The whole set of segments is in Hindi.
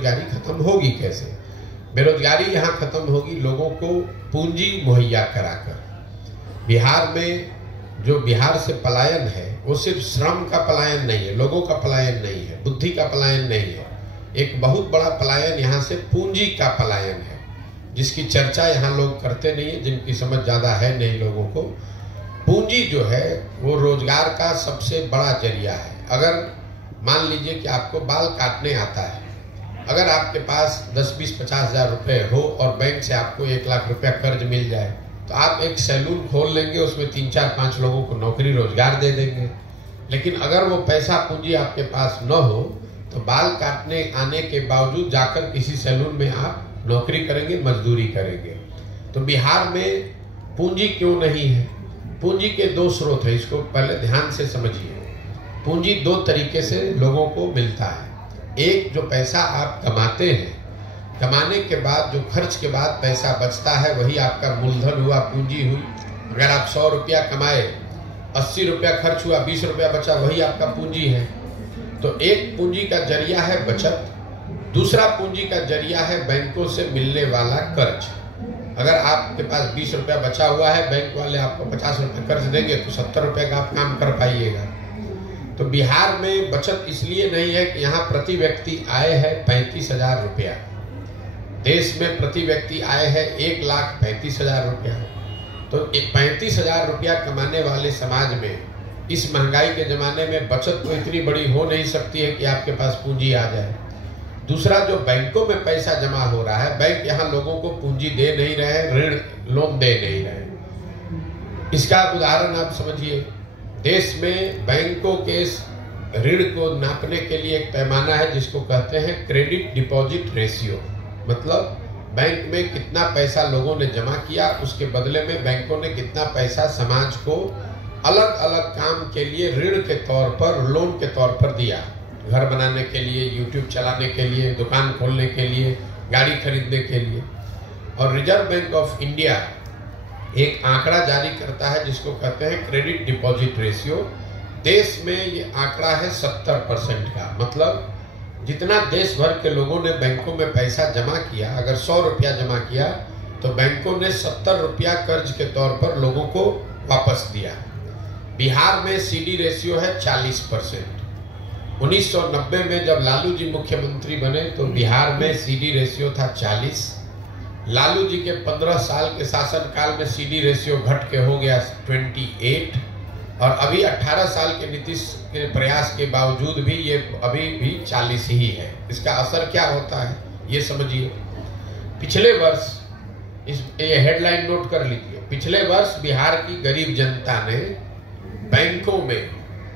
बेरोजगारी खत्म होगी कैसे? बेरोजगारी यहाँ खत्म होगी लोगों को पूंजी मुहैया कराकर। बिहार में जो बिहार से पलायन है वो सिर्फ श्रम का पलायन नहीं है, लोगों का पलायन नहीं है, बुद्धि का पलायन नहीं है। एक बहुत बड़ा पलायन यहाँ से पूंजी का पलायन है, जिसकी चर्चा यहाँ लोग करते नहीं है, जिनकी समझ ज्यादा है नहीं लोगों को। पूंजी जो है वो रोजगार का सबसे बड़ा जरिया है। अगर मान लीजिए कि आपको बाल काटने आता है, अगर आपके पास 10, 20, 50 हजार रुपए हो और बैंक से आपको 1 लाख रुपया कर्ज मिल जाए तो आप एक सैलून खोल लेंगे, उसमें 3, 4, 5 लोगों को नौकरी रोजगार दे देंगे। लेकिन अगर वो पैसा पूंजी आपके पास न हो तो बाल काटने आने के बावजूद जाकर किसी सैलून में आप नौकरी करेंगे, मजदूरी करेंगे। तो बिहार में पूंजी क्यों नहीं है? पूंजी के 2 स्रोत है, इसको पहले ध्यान से समझिए। पूंजी 2 तरीके से लोगों को मिलता है। एक, जो पैसा आप कमाते हैं, कमाने के बाद जो खर्च के बाद पैसा बचता है वही आपका मूलधन हुआ, पूंजी हुई। अगर आप 100 रुपया कमाए, 80 रुपया खर्च हुआ, 20 रुपया बचा, वही आपका पूंजी है। तो एक पूंजी का जरिया है बचत, दूसरा पूंजी का जरिया है बैंकों से मिलने वाला कर्ज। अगर आपके पास 20 रुपया बचा हुआ है, बैंक वाले आपको 50 रुपये कर्ज देंगे तो 70 रुपये का आप काम कर पाइएगा। तो बिहार में बचत इसलिए नहीं है कि यहाँ प्रति व्यक्ति आय है 35,000 रुपया। देश में प्रति व्यक्ति आय है 1,35,000 रुपया। तो 35,000 रुपया कमाने वाले समाज में इस महंगाई के जमाने में बचत तो इतनी बड़ी हो नहीं सकती है कि आपके पास पूंजी आ जाए। दूसरा, जो बैंकों में पैसा जमा हो रहा है, बैंक यहाँ लोगों को पूंजी दे नहीं रहे, ऋण लोन दे नहीं रहे। इसका उदाहरण आप समझिए, देश में बैंकों के ऋण को नापने के लिए एक पैमाना है जिसको कहते हैं क्रेडिट डिपॉजिट रेशियो। मतलब बैंक में कितना पैसा लोगों ने जमा किया, उसके बदले में बैंकों ने कितना पैसा समाज को अलग अलग काम के लिए ऋण के तौर पर, लोन के तौर पर दिया। घर बनाने के लिए, यूट्यूब चलाने के लिए, दुकान खोलने के लिए, गाड़ी खरीदने के लिए। और रिजर्व बैंक ऑफ इंडिया एक आंकड़ा जारी करता है जिसको कहते हैं क्रेडिट डिपॉजिट रेशियो। देश में ये आंकड़ा है 70% का। मतलब जितना देश भर के लोगों ने बैंकों में पैसा जमा किया, अगर 100 रुपया जमा किया तो बैंकों ने 70 रुपया कर्ज के तौर पर लोगों को वापस दिया। बिहार में सीडी रेशियो है 40%। 1990 में जब लालू जी मुख्यमंत्री बने तो बिहार में सीडी रेशियो था 40। लालू जी के 15 साल के शासनकाल में सीडी रेशियो घट के हो गया 28। और अभी 18 साल के नीतीश के प्रयास के बावजूद भी ये अभी भी 40 ही है। इसका असर क्या होता है ये समझिए। पिछले वर्ष, ये हेडलाइन नोट कर लीजिए, पिछले वर्ष बिहार की गरीब जनता ने बैंकों में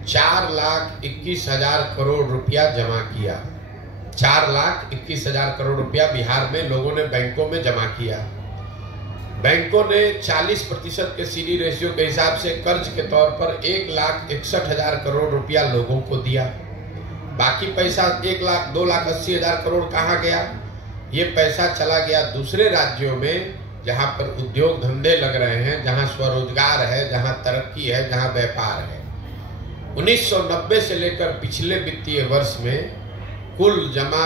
4,21,000 करोड़ रुपया जमा किया। 4,21,000 करोड़ रुपया बिहार में लोगों ने बैंकों में जमा किया। बैंकों ने 40% के सीडी रेशियो के हिसाब से कर्ज के तौर पर 1,61,000 करोड़ रुपया लोगों को दिया। बाकी पैसा 2,80,000 करोड़ कहाँ गया? ये पैसा चला गया दूसरे राज्यों में जहां पर उद्योग धंधे लग रहे हैं, जहां स्वरोजगार है, जहां तरक्की है, जहां व्यापार है। 1990 से लेकर पिछले वित्तीय वर्ष में कुल जमा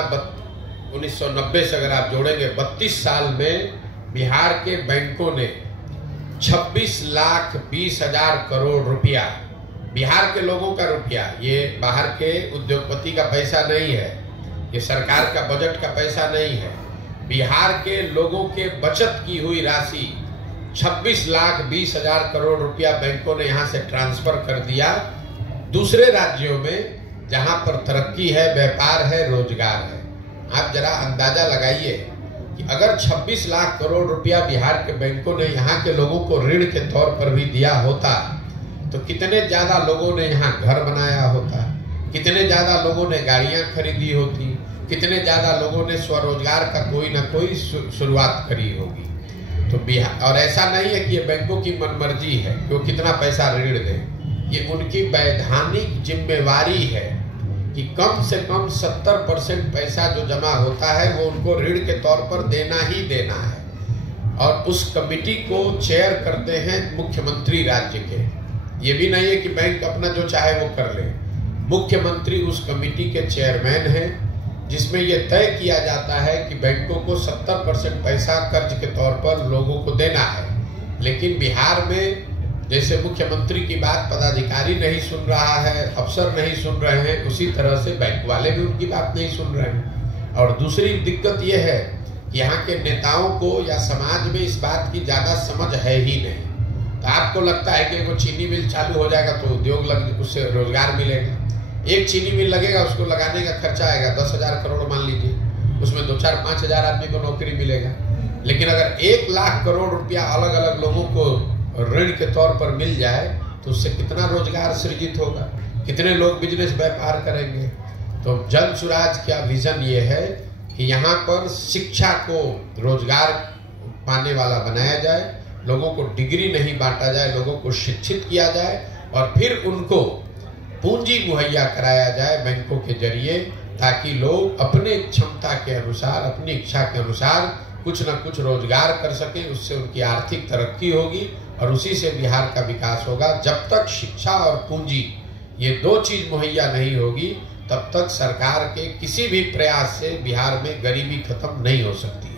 1990 से अगर आप जोड़ेंगे 32 साल में बिहार के बैंकों ने 26,20,000 करोड़ रुपया, बिहार के लोगों का रुपया, ये बाहर के उद्योगपति का पैसा नहीं है, ये सरकार का बजट का पैसा नहीं है, बिहार के लोगों के बचत की हुई राशि 26,20,000 करोड़ रुपया बैंकों ने यहाँ से ट्रांसफर कर दिया दूसरे राज्यों में जहां पर तरक्की है, व्यापार है, रोजगार है। आप जरा अंदाजा लगाइए कि अगर 26 लाख करोड़ रुपया बिहार के बैंकों ने यहाँ के लोगों को ऋण के तौर पर भी दिया होता तो कितने ज्यादा लोगों ने यहाँ घर बनाया होता, कितने ज्यादा लोगों ने गाड़ियां खरीदी होती, कितने ज्यादा लोगों ने स्वरोजगार का कोई ना कोई शुरुआत करी होगी। तो बिहार, और ऐसा नहीं है कि ये बैंकों की मनमर्जी है कि वो कितना पैसा ऋण दें, ये उनकी वैधानिक जिम्मेवारी है कि कम से कम 70% पैसा जो जमा होता है वो उनको ऋण के तौर पर देना ही देना है। और उस कमिटी को चेयर करते हैं मुख्यमंत्री राज्य के। ये भी नहीं है कि बैंक अपना जो चाहे वो कर ले, मुख्यमंत्री उस कमिटी के चेयरमैन हैं। जिसमें यह तय किया जाता है कि बैंकों को 70% पैसा कर्ज के तौर पर लोगों को देना है। लेकिन बिहार में जैसे मुख्यमंत्री की बात पदाधिकारी नहीं सुन रहा है, अफसर नहीं सुन रहे हैं, उसी तरह से बैंक वाले भी उनकी बात नहीं सुन रहे हैं। और दूसरी दिक्कत यह है कि यहाँ के नेताओं को या समाज में इस बात की ज्यादा समझ है ही नहीं। तो आपको लगता है कि वो चीनी मिल चालू हो जाएगा तो उद्योग लग, उससे रोजगार मिलेगा। एक चीनी मिल लगेगा, उसको लगाने का खर्चा आएगा 10,000 करोड़ मान लीजिए, उसमें 2-4-5 हजार आदमी को नौकरी मिलेगा। लेकिन अगर 1 लाख करोड़ रुपया अलग अलग लोगों को ऋण के तौर पर मिल जाए तो उससे कितना रोजगार सृजित होगा, कितने लोग बिजनेस व्यापार करेंगे। तो जन सुराज का विजन ये है कि यहाँ पर शिक्षा को रोजगार पाने वाला बनाया जाए, लोगों को डिग्री नहीं बांटा जाए, लोगों को शिक्षित किया जाए और फिर उनको पूंजी मुहैया कराया जाए बैंकों के जरिए, ताकि लोग अपने क्षमता के अनुसार, अपनी इच्छा के अनुसार कुछ न कुछ रोजगार कर सकें। उससे उनकी आर्थिक तरक्की होगी और उसी से बिहार का विकास होगा। जब तक शिक्षा और पूंजी ये 2 चीज मुहैया नहीं होगी तब तक सरकार के किसी भी प्रयास से बिहार में गरीबी खत्म नहीं हो सकती है।